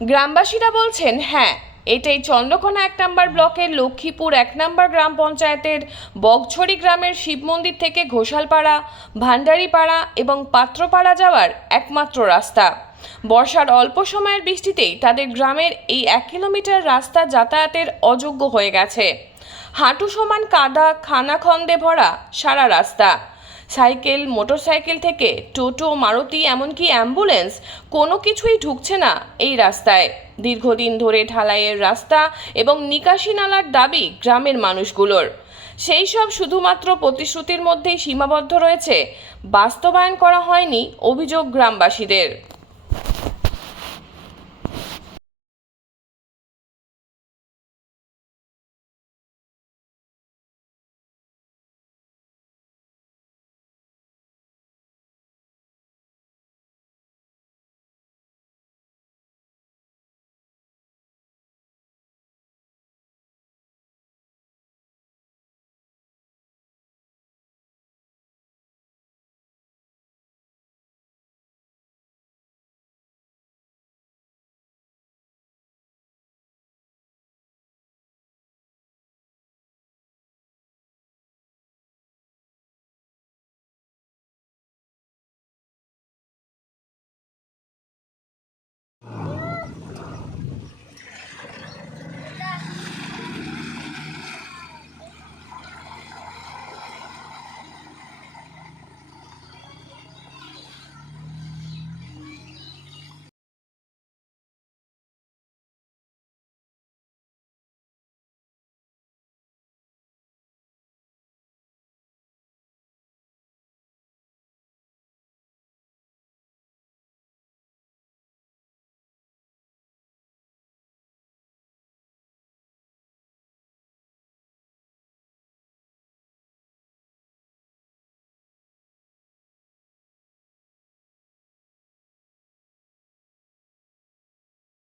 গ্রামবাসীরা বলছেন হ্যাঁ এটাই চন্দ্রকোনা এক নম্বর ব্লকের লক্ষ্মীপুর এক নম্বর গ্রাম পঞ্চায়েতের বগছড়ি গ্রামের শিব মন্দির থেকে ঘোষালপাড়া, ভান্ডারিপাড়া এবং পাত্রপাড়া যাওয়ার একমাত্র রাস্তা। বর্ষার অল্প সময়ের বৃষ্টিতেই তাদের গ্রামের এই এক কিলোমিটার রাস্তা যাতায়াতের অযোগ্য হয়ে গেছে। হাঁটু সমান কাদা, খানাখন্দে ভরা সারা রাস্তা। সাইকেল, মোটরসাইকেল থেকে টোটো, মারুতি, এমনকি অ্যাম্বুলেন্স, কোনো কিছুই ঢুকছে না এই রাস্তায়। দীর্ঘদিন ধরে ঢালাইয়ের রাস্তা এবং নিকাশি নালার দাবি গ্রামের মানুষগুলোর। সেই সব শুধুমাত্র প্রতিশ্রুতির মধ্যেই সীমাবদ্ধ রয়েছে। বাস্তবায়ন করা হয়নি অভিযোগ গ্রামবাসীদের।